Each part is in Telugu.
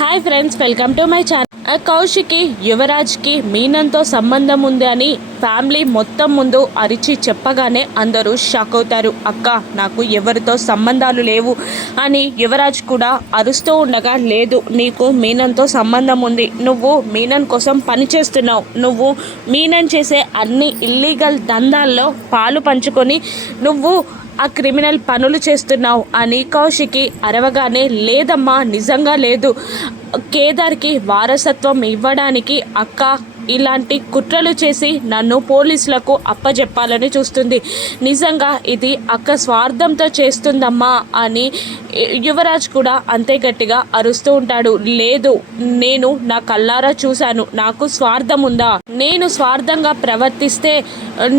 Hi friends, welcome to my channel. కౌశిక్కి యువరాజ్కి మీనంతో సంబంధం ఉంది అని ఫ్యామిలీ మొత్తం ముందు అరిచి చెప్పగానే అందరూ షాక్ అవుతారు. అక్క, నాకు ఎవరితో సంబంధాలు లేవు అని యువరాజ్ కూడా అరుస్తూ ఉండగా, లేదు, నీకు మీనంతో సంబంధం ఉంది, నువ్వు మీనన్ కోసం పనిచేస్తున్నావు, నువ్వు మీనన్ చేసే అన్ని ఇల్లీగల్ దందాల్లో పాలు పంచుకొని నువ్వు ఆ క్రిమినల్ పనులు చేస్తున్నావు అని కౌశిక్కి అరవగానే, లేదమ్మా, నిజంగా లేదు, కేదార్కి వారసత్వం ఇవ్వడానికి అక్క ఇలాంటి కుట్రలు చేసి నన్ను పోలీసులకు అప్పజెప్పాలని చూస్తుంది, నిజంగా ఇది అక్క స్వార్థంతో చేస్తుందమ్మా అని యువరాజ్ కూడా అంతే గట్టిగా అరుస్తూ ఉంటాడు. లేదు, నేను నా కళ్ళారా చూశాను, నాకు స్వార్థం ఉందా, నేను స్వార్థంగా ప్రవర్తిస్తే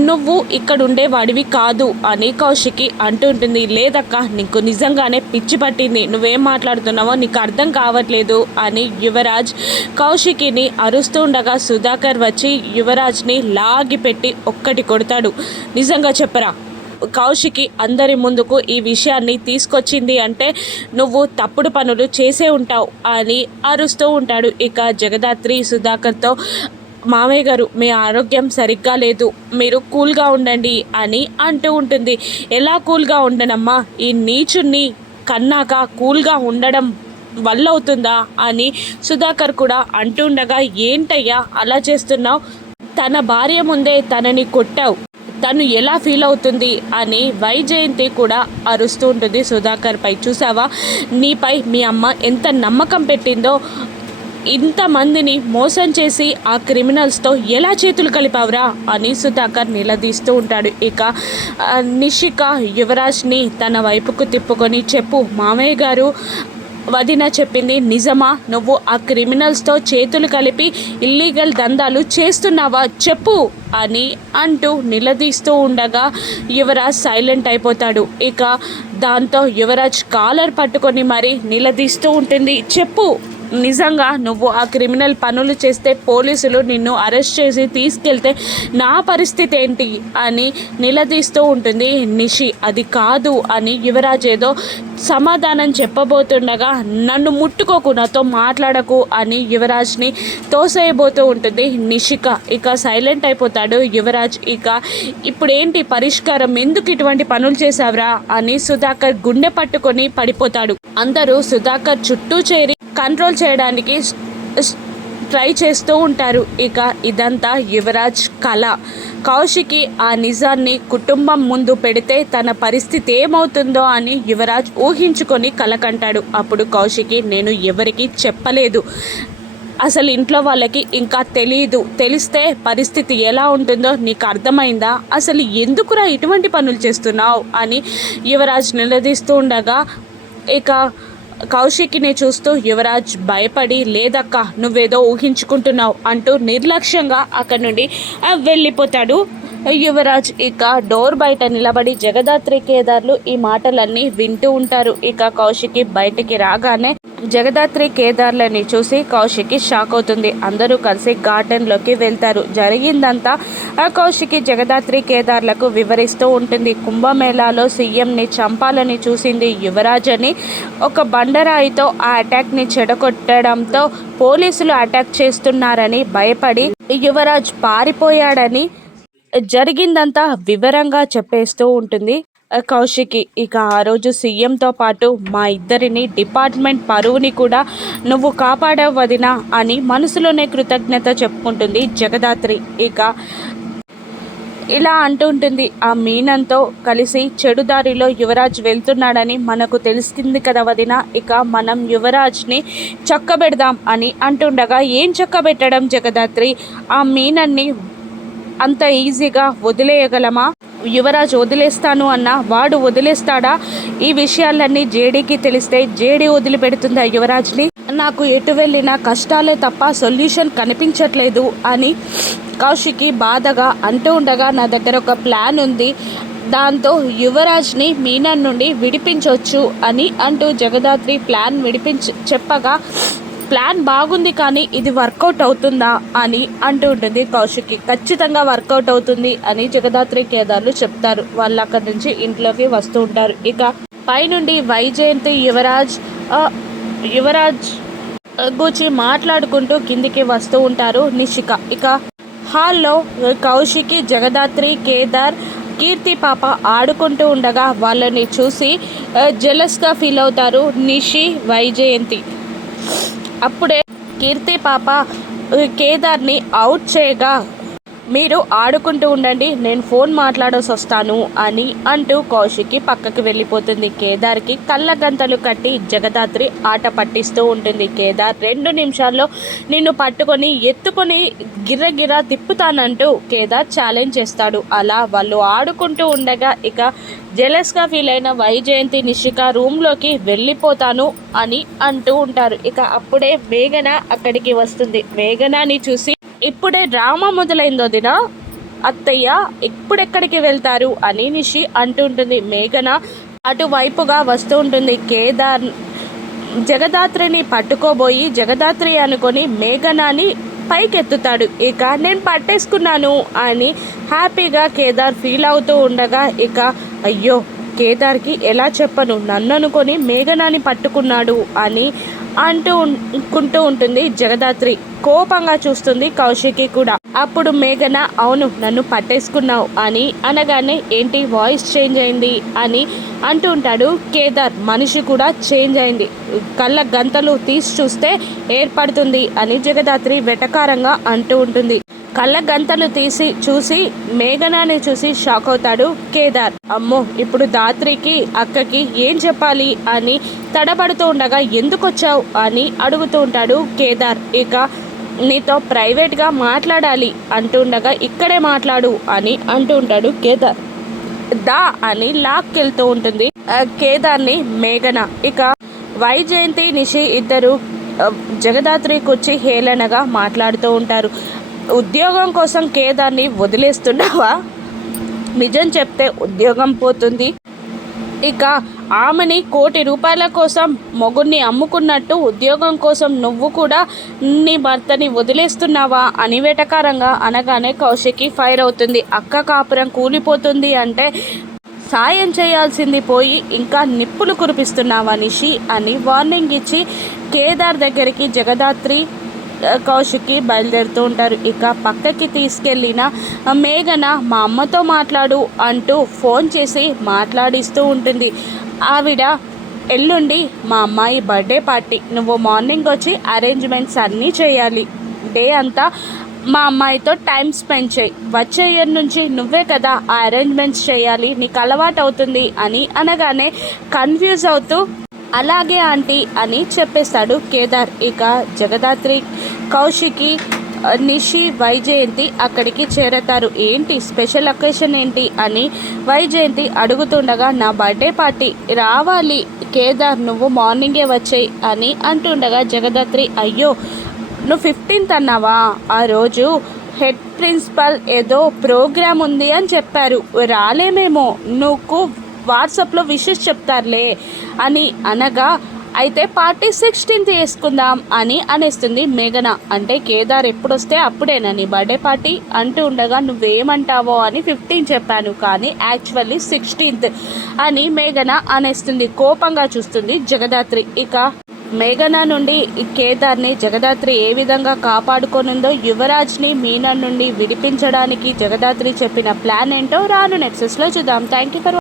నువ్వు ఇక్కడ ఉండేవాడివి కాదు అని కౌశిక్కి అంటుంటుంది. లేదక్క, నీకు నిజంగానే పిచ్చి పట్టింది, నువ్వేం మాట్లాడుతున్నావో నీకు అర్థం కావట్లేదు అని యువరాజ్ కౌశిక్ని అరుస్తూ ఉండగా సుధాకర్ వచ్చి యువరాజ్ని లాగిపెట్టి ఒక్కటి కొడతాడు. నిజంగా చెప్పరా, కౌశిక్కి అందరి ముందుకు ఈ విషయాన్ని తీసుకొచ్చింది అంటే నువ్వు తప్పుడు పనులు చేసే ఉంటావు అని అరుస్తూ ఉంటాడు. ఇక జగదాత్రి సుధాకర్తో, మామయ్య గారు, మీ ఆరోగ్యం సరిగ్గా లేదు, మీరు కూల్గా ఉండండి అని అంటూ ఉంటుంది. ఎలా కూల్గా ఉండనమ్మా, ఈ నీచుని కన్నాక కూల్గా ఉండడం వల్ల అవుతుందా అని సుధాకర్ కూడా అంటుండగా, ఏంటయ్యా అలా చేస్తున్నావు, తన భార్య ముందే తనని కొట్టావు, తను ఎలా ఫీల్ అవుతుంది అని వైజయంతి కూడా అరుస్తూ ఉంటుంది సుధాకర్పై. చూసావా, నీపై మీ అమ్మ ఎంత నమ్మకం పెట్టిందో, ఇంతమందిని మోసం చేసి ఆ క్రిమినల్స్తో ఎలా చేతులు కలిపావురా అని సుధాకర్ నిలదీస్తూ ఉంటాడు. ఇక నిషిక యువరాజ్ని తన వైపుకు తిప్పుకొని, చెప్పు మామయ్య గారు, వదిన చెప్పింది నిజమా, నువ్వు ఆ క్రిమినల్స్తో చేతులు కలిపి ఇల్లీగల్ దందాలు చేస్తున్నావా, చెప్పు అని అంటూ నిలదీస్తూ ఉండగా యువరాజ్ సైలెంట్ అయిపోతాడు. ఇక దాంతో యువరాజ్ కాలర్ పట్టుకొని మరీ నిలదీస్తూ ఉంటుంది. చెప్పు, నిజంగా నువ్వు ఆ క్రిమినల్ పనులు చేస్తే పోలీసులు నిన్ను అరెస్ట్ చేసి తీసుకెళ్తే నా పరిస్థితి ఏంటి అని నిలదీస్తూ ఉంటుంది నిషి. అది కాదు అని యువరాజ్ ఏదో సమాధానం చెప్పబోతుండగా, నన్ను ముట్టుకోకు, నాతో మాట్లాడకు అని యువరాజ్ని తోసేయబోతూ ఉంటుంది నిషిక. ఇక సైలెంట్ అయిపోతాడు యువరాజ్. ఇక ఇప్పుడేంటి పరిష్కారం, ఎందుకు ఇటువంటి పనులు చేశావురా అని సుధాకర్ గుండె పట్టుకొని పడిపోతాడు. అందరూ సుధాకర్ చుట్టూ చేరి కంట్రోల్ చేయడానికి ట్రై చేస్తూ ఉంటారు. ఇక ఇదంతా యువరాజ్ కళ. కౌశిక్కి ఆ నిజాన్ని కుటుంబం ముందు పెడితే తన పరిస్థితి ఏమవుతుందో అని యువరాజ్ ఊహించుకొని కలకంటాడు. అప్పుడు కౌశిక్కి, నేను ఎవరికి చెప్పలేదు, అసలు ఇంట్లో వాళ్ళకి ఇంకా తెలియదు, తెలిస్తే పరిస్థితి ఎలా ఉంటుందో నీకు అర్థమైందా, అసలు ఎందుకురా ఇటువంటి పనులు చేస్తున్నావు అని యువరాజ్ నిలదీస్తూ ఉండగా, ఇక కౌశిక్ని చూస్తూ యువరాజ్ భయపడి, లేదక్క, నువ్వేదో ఊహించుకుంటున్నావు అంటూ నిర్లక్ష్యంగా అక్కడి నుండి వెళ్ళిపోతాడు యువరాజ్. ఇక డోర్ బయట నిలబడి జగదాత్రి కేదార్లు ఈ మాటలన్నీ వింటూ ఉంటారు. ఇక కౌశిక్కి బయటికి రాగానే జగదాత్రి కేదార్లని చూసి కౌశిక్కి షాక్ అవుతుంది. అందరూ కలిసి గార్డెన్లోకి వెళ్తారు. జరిగిందంతా కౌశిక్కి జగదాత్రి కేదార్లకు వివరిస్తూ ఉంటుంది. కుంభమేళాలో సీఎంని చంపాలని చూసింది యువరాజ్ అని, ఒక బండరాయితో ఆ అటాక్ని చెడగొట్టడంతో పోలీసులు అటాక్ చేస్తున్నారని భయపడి యువరాజ్ పారిపోయాడని జరిగిందంతా వివరంగా చెప్పేస్తూ ఉంటుంది కౌశిక్కి. ఇక ఆ రోజు సీఎంతో పాటు మా ఇద్దరిని, డిపార్ట్మెంట్ పరువుని కూడా నువ్వు కాపాడావు వదినా అని మనసులోనే కృతజ్ఞత చెప్పుకుంటుంది జగదాత్రి. ఇక ఇలా అంటుంటుంది, ఆ మీనంతో కలిసి చెడుదారిలో యువరాజ్ వెళ్తున్నాడని మనకు తెలిసింది కదా వదిన, ఇక మనం యువరాజ్ని చక్కబెడదాం అని అంటుండగా, ఏం చక్కబెట్టడం జగదాత్రి, ఆ మీనన్ని అంత ఈజీగా వదిలేయగలమా, యువరాజ్ వదిలేస్తాను అన్నా వాడు వదిలేస్తాడా, ఈ విషయాలన్నీ జేడీకి తెలిస్తే జేడీ వదిలిపెడుతుందా యువరాజ్ని, నాకు ఎటు వెళ్ళినా కష్టాలే తప్ప సొల్యూషన్ కనిపించట్లేదు అని కౌశిక్కి బాధగా అంటూ ఉండగా, నా దగ్గర ఒక ప్లాన్ ఉంది, దాంతో యువరాజ్ని మీనన్ నుండి విడిపించవచ్చు అని అంటూ జగదాత్రి ప్లాన్ చెప్పగా, ప్లాన్ బాగుంది కానీ ఇది వర్కౌట్ అవుతుందా అని అంటూ ఉంటుంది కౌశిక్కి. ఖచ్చితంగా వర్కౌట్ అవుతుంది అని జగదాత్రి కేదార్లు చెప్తారు. వాళ్ళు అక్కడి నుంచి ఇంట్లోకి వస్తూ ఉంటారు. ఇక పైనుండి వైజయంతి యువరాజ్ గురించి మాట్లాడుకుంటూ కిందికి వస్తూ ఉంటారు నిషిక. ఇక హాల్లో కౌశికి, జగదాత్రి, కేదార్, కీర్తి పాప ఆడుకుంటూ ఉండగా వాళ్ళని చూసి జెలస్గా ఫీల్ అవుతారు నిషి, వైజయంతి. అప్పుడే కీర్తి పాప కేదార్ని అవుట్ చేయగా, మీరు ఆడుకుంటూ ఉండండి, నేను ఫోన్ మాట్లాడేసి వస్తాను అని అంటూ కౌశికి పక్కకి వెళ్ళిపోతుంది. కేదార్కి కళ్ళ గంతలు కట్టి జగదాత్రి ఆట పట్టిస్తూ ఉంటుంది. కేదార్ 2 నిమిషాల్లో నిన్ను పట్టుకొని ఎత్తుకొని గిర్రగిర్ర తిప్పుతానంటూ కేదార్ ఛాలెంజ్ చేస్తాడు. అలా వాళ్ళు ఆడుకుంటూ ఉండగా ఇక జెలస్గా ఫీల్ అయిన వైజయంతి, నిషిక రూమ్లోకి వెళ్ళిపోతాను అని అంటూ ఉంటారు. ఇక అప్పుడే మేఘన అక్కడికి వస్తుంది. మేఘనాని చూసి, ఇప్పుడే డ్రామా మొదలైందో దినా అత్తయ్య, ఇప్పుడెక్కడికి వెళ్తారు అని నిషి అంటుంటుంది. మేఘన అటువైపుగా వస్తూ ఉంటుంది. కేదార్ జగదాత్రిని పట్టుకోబోయి జగదాత్రి అనుకొని మేఘనాని పైకెత్తుతాడు. ఇక నేను పట్టేసుకున్నాను అని హ్యాపీగా కేదార్ ఫీల్ అవుతూ ఉండగా ఇక అయ్యో కేదార్కి ఎలా చెప్పను, నన్ను అనుకొని మేఘనాని పట్టుకున్నాడు అని అంటూ ఉంటుంది జగదాత్రి. కోపంగా చూస్తుంది కౌశికి కూడా. అప్పుడు మేఘన అవును నన్ను పట్టేసుకున్నావు అని అనగానే ఏంటి వాయిస్ చేంజ్ అయింది అని అంటూ ఉంటాడు కేదార్. మనిషి కూడా చేంజ్ అయింది, కళ్ళ గంతలు తీసి చూస్తే ఏర్పడుతుంది అని జగదాత్రి వెటకారంగా అంటూ ఉంటుంది. కళ్ళ గంతలు తీసి చూసి మేఘనాని చూసి షాక్ అవుతాడు కేదార్. అమ్మో ఇప్పుడు దాత్రికి అక్కకి ఏం చెప్పాలి అని తడబడుతూ ఉండగా ఎందుకు వచ్చావు అని అడుగుతూ ఉంటాడు కేదార్. ఇక నీతో ప్రైవేట్గా మాట్లాడాలి అంటూ ఉండగా ఇక్కడే మాట్లాడు అని అంటూ ఉంటాడు కేదార్. దా అని లాక్కెళ్తూ ఉంటుంది కేదార్ని మేఘన. ఇక వైజయంతి, నిషి ఇద్దరు జగదాత్రికి వచ్చి హేళనగా మాట్లాడుతూ ఉంటారు. ఉద్యోగం కోసం కేదార్ని వదిలేస్తున్నావా? నిజం చెప్తే ఉద్యోగం పోతుంది. ఇక ఆమెని ₹1,00,00,000 కోసం మొగుడిని అమ్ముకున్నట్టు ఉద్యోగం కోసం నువ్వు కూడా నీ భర్తని వదిలేస్తున్నావా అని వెటకారంగా అనగానే కౌశికి ఫైర్ అవుతుంది. అక్క కాపురం కూలిపోతుంది అంటే సాయం చేయాల్సింది పోయి ఇంకా నిప్పులు కురిపిస్తున్నావా నిషి అని వార్నింగ్ ఇచ్చి కేదార్ దగ్గరికి జగదాత్రి, కౌశికి బయలుదేరుతూ ఉంటారు. ఇక పక్కకి తీసుకెళ్ళిన మేఘన మా అమ్మతో మాట్లాడు అంటూ ఫోన్ చేసి మాట్లాడిస్తూ ఉంటుంది. ఆవిడ ఎల్లుండి మా అమ్మాయి బర్త్డే పార్టీ, నువ్వు మార్నింగ్ వచ్చి అరేంజ్మెంట్స్ అన్నీ చేయాలి, డే అంతా మా అమ్మాయితో టైం స్పెండ్ చేయి, వచ్చే ఇయర్ నుంచి నువ్వే కదా ఆ అరేంజ్మెంట్స్ చేయాలి, నీకు అలవాటు అవుతుంది అని అనగానే కన్ఫ్యూజ్ అవుతూ అలాగే ఆంటీ అని చెప్పేస్తాడు కేదార్. ఇక జగదాత్రి, కౌశికి, నిషి, వైజయంతి అక్కడికి చేరతారు. ఏంటి స్పెషల్ అకేషన్ ఏంటి అని వైజయంతి అడుగుతుండగా నా బర్త్డే పార్టీ రావాలి కేదార్, నువ్వు మార్నింగే వచ్చేయి అని అంటుండగా జగదాత్రి అయ్యో నువ్వు 15th అన్నావా, ఆ రోజు హెడ్ ప్రిన్సిపల్ ఏదో ప్రోగ్రామ్ ఉంది అని చెప్పారు, రాలేమేమో, నువ్వు వాట్సాప్లో విషెస్ చెప్తారులే అని అనగా అయితే పార్టీ 16th వేసుకుందాం అని అనేస్తుంది మేఘన. అంటే కేదార్ ఎప్పుడొస్తే అప్పుడేనా నీ బర్త్డే పార్టీ అంటూ ఉండగా నువ్వేమంటావో అని 15 చెప్పాను కానీ యాక్చువల్లీ 16th అని మేఘన అనేస్తుంది. కోపంగా చూస్తుంది జగదాత్రి. ఇక మేఘన నుండి కేదార్ని జగదాత్రి ఏ విధంగా కాపాడుకొనుందో, యువరాజ్ని మీనా నుండి విడిపించడానికి జగదాత్రి చెప్పిన ప్లాన్ ఏంటో రాను నెక్సెస్లో చూద్దాం. Thank you for